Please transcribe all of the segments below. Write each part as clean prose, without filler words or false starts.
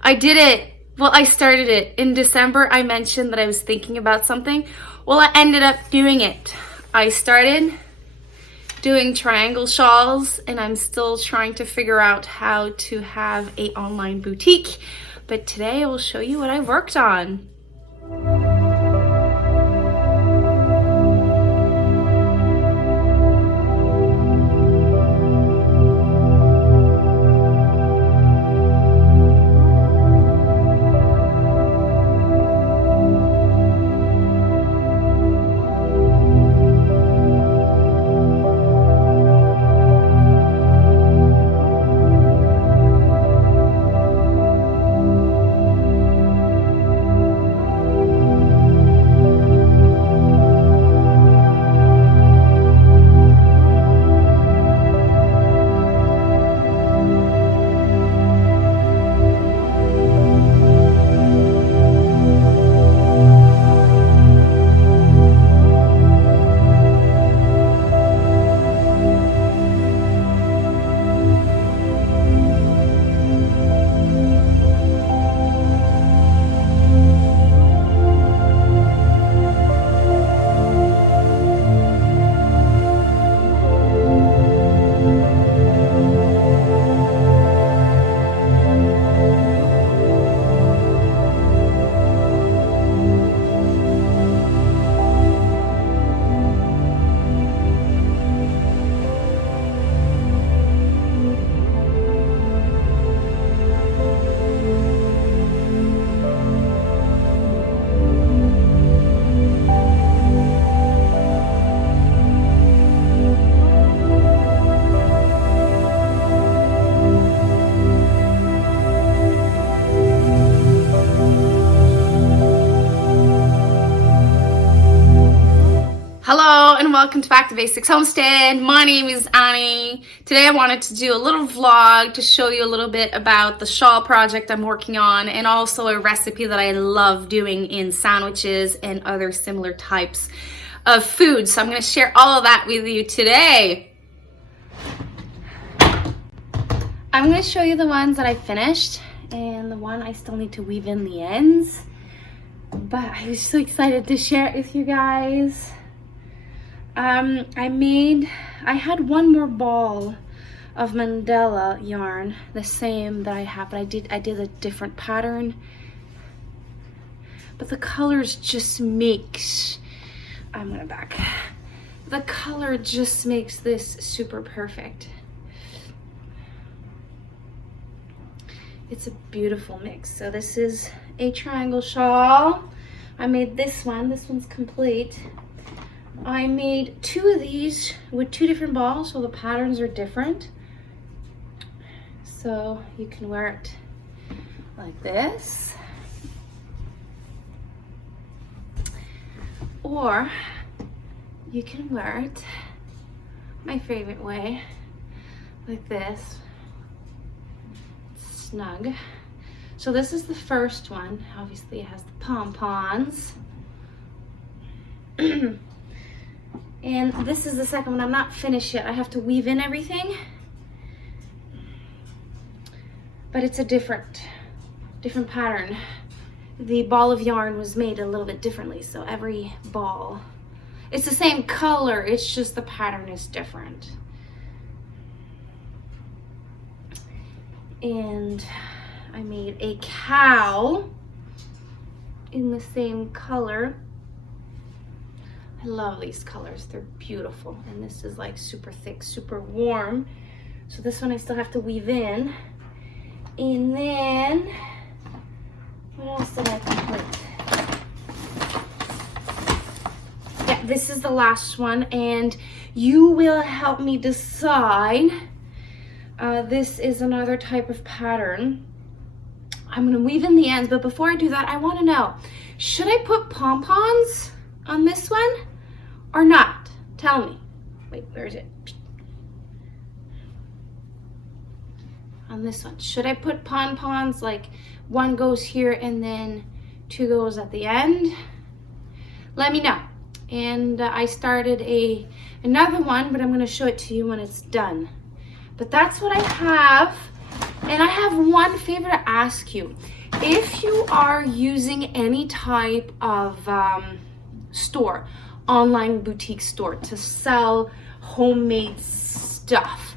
I did it. Well, I started it. In December, I mentioned that I was thinking about something. Well, I ended up doing it. I started doing triangle shawls, and I'm still trying to figure out how to have an online boutique. But today I will show you what I worked on. Hello and welcome to Back to Basics Homestead. My name is Annie. Today I wanted to do a little vlog to show you a little bit about the shawl project I'm working on, and also a recipe that I love doing in sandwiches and other similar types of food. So I'm going to share all of that with you today. I'm going to show you the ones that I finished and the one I still need to weave in the ends. But I was so excited to share it with you guys. I had one more ball of Mandela yarn, the same that I have, but I did a different pattern. But the colors just makes, the color just makes this super perfect. It's a beautiful mix. So this is a triangle shawl. I made this one's complete. I made two of these with two different balls, so the patterns are different. So you can wear it like this, or you can wear it my favorite way, like this, snug. So this is the first one. Obviously it has the pom-poms. And this is the second one. I'm not finished yet. I have to weave in everything. But it's a different pattern. The ball of yarn was made a little bit differently, so every ball, it's the same color, it's just the pattern is different. And I made a cow in the same color. I love these colors, they're beautiful. And this is like super thick, super warm. So this one I still have to weave in. And then, what else did I complete? Yeah, this is the last one, and you will help me decide. This is another type of pattern. I'm gonna weave in the ends, but before I do that, I wanna know, should I put pom-poms on this one or not? Tell me. Wait, where is it? On this one, should I put pom-poms, like one goes here and then two goes at the end? Let me know. And I started another one, but I'm going to show it to you when it's done. But that's what I have And I have one favor to ask you. If you are using any type of store, online boutique store to sell homemade stuff,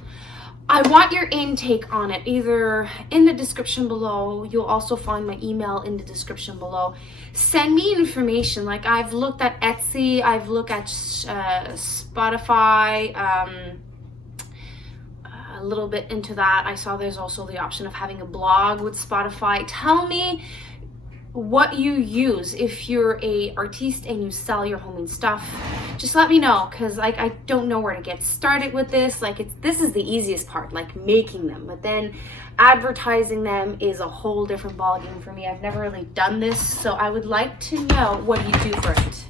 I want your intake on it, either in the description below. You'll also find my email in the description below. Send me information. Like, I've looked at Etsy, I've looked at Spotify, a little bit into that. I saw there's also the option of having a blog with Spotify. Tell me what you use. If you're a artiste and you sell your homemade stuff, just let me know, because like I don't know where to get started with this. Like, this is the easiest part, like making them, but then advertising them is a whole different ballgame for me. I've never really done this, so I would like to know what you do for it.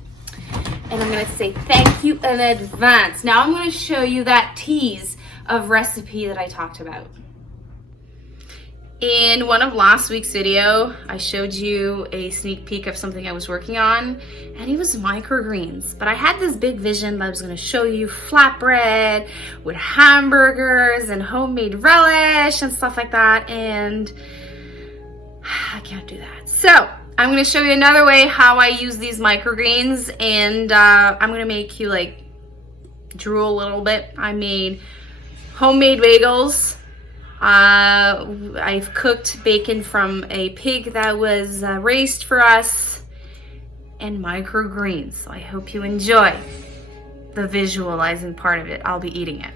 And I'm gonna say thank you in advance. Now I'm gonna show you that tease of recipe that I talked about. In one of last week's video, I showed you a sneak peek of something I was working on, and it was microgreens. But I had this big vision that I was gonna show you flatbread with hamburgers and homemade relish and stuff like that, and I can't do that. So I'm gonna show you another way how I use these microgreens, and I'm gonna make you like drool a little bit. I made homemade bagels. I've cooked bacon from a pig that was raised for us, and microgreens. So I hope you enjoy the visualizing part of it. I'll be eating it.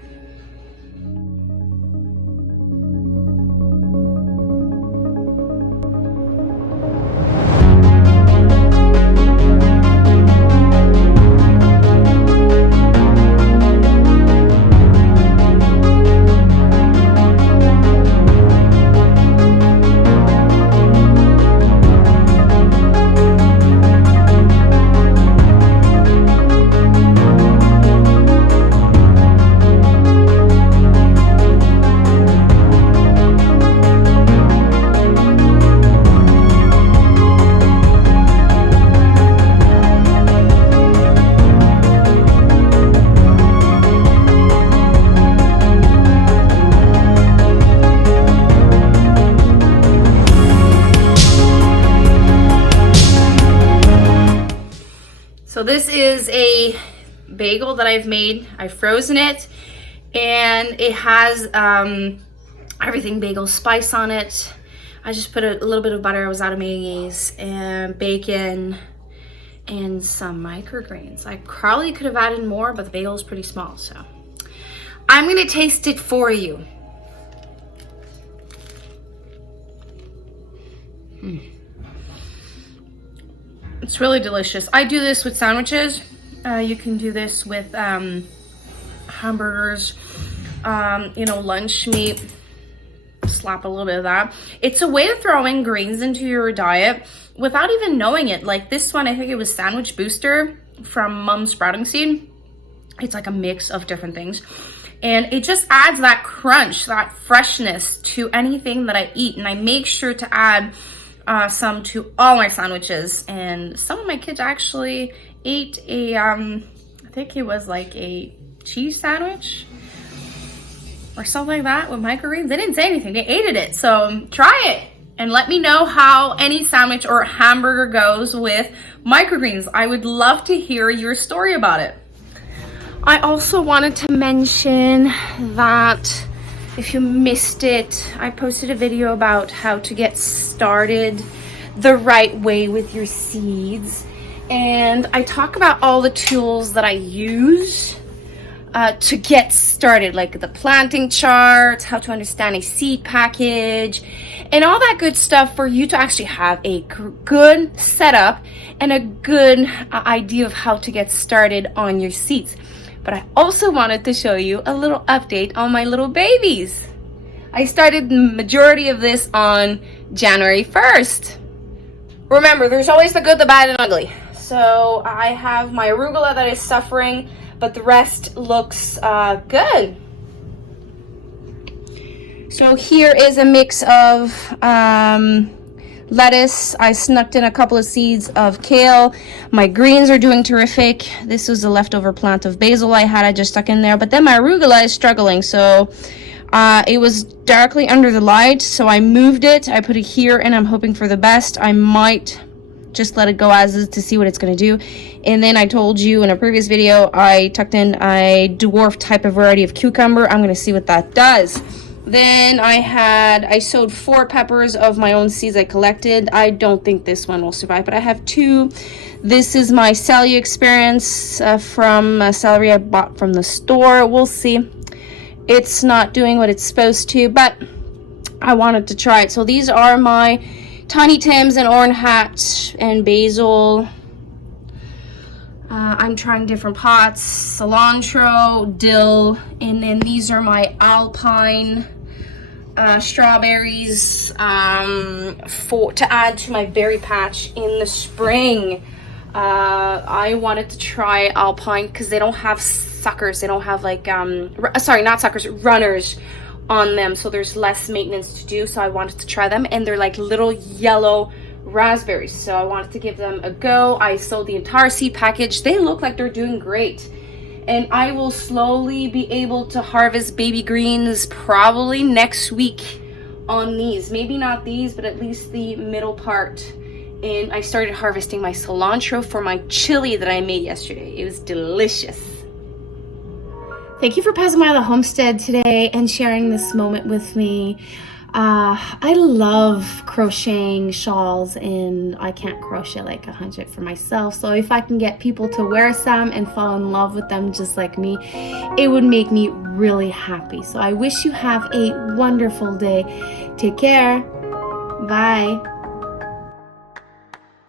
So this is a bagel that I've made. I've frozen it, and it has everything bagel spice on it. I just put a little bit of butter. I was out of mayonnaise and bacon and some microgreens. I probably could have added more, but the bagel is pretty small, so I'm gonna taste it for you. It's really delicious. I do this with sandwiches. You can do this with hamburgers, lunch meat. Slap a little bit of that. It's a way of throwing greens into your diet without even knowing it. Like this one, I think it was Sandwich Booster from Mum's Sprouting Seed. It's like a mix of different things. And it just adds that crunch, that freshness to anything that I eat. And I make sure to add some to all my sandwiches, and some of my kids actually ate a I think it was like a cheese sandwich or something like that with microgreens. They didn't say anything, they ate it. So try it and let me know how any sandwich or hamburger goes with microgreens. I would love to hear your story about it. I also wanted to mention that if you missed it, I posted a video about how to get started the right way with your seeds. And I talk about all the tools that I use to get started, like the planting charts, how to understand a seed package, and all that good stuff for you to actually have a good setup and a good idea of how to get started on your seeds. But I also wanted to show you a little update on my little babies. I started the majority of this on January 1st. Remember, there's always the good, the bad, and ugly. So I have my arugula that is suffering, but the rest looks good. So here is a mix of lettuce. I snuck in a couple of seeds of kale. My greens are doing terrific. This was a leftover plant of basil I just stuck in there. But then my arugula is struggling, so It was directly under the light, so I moved it. I put it here, and I'm hoping for the best. I might just let it go as is to see what it's going to do. And then I told you in a previous video, I tucked in a dwarf type of variety of cucumber. I'm going to see what that does. Then I sowed 4 peppers of my own seeds I collected. I don't think this one will survive, but I have 2. This is my celery experience from celery I bought from the store. We'll see. It's not doing what it's supposed to, but I wanted to try it. So these are my Tiny Tims and Orange Hat and basil. I'm trying different pots, cilantro, dill, and then these are my alpine strawberries to add to my berry patch in the spring. I wanted to try alpine because they don't have suckers. They don't have like sorry, not suckers, runners on them, so there's less maintenance to do. So I wanted to try them, and they're like little yellow raspberries, so I wanted to give them a go. I sold the entire seed package. They look like they're doing great, and I will slowly be able to harvest baby greens probably next week on these. Maybe not these, but at least the middle part. And I started harvesting my cilantro for my chili that I made yesterday. It was delicious. Thank you for passing by the homestead today and sharing this moment with me. I love crocheting shawls, and I can't crochet like 100 for myself. So if I can get people to wear some and fall in love with them just like me, it would make me really happy. So I wish you have a wonderful day. Take care. Bye.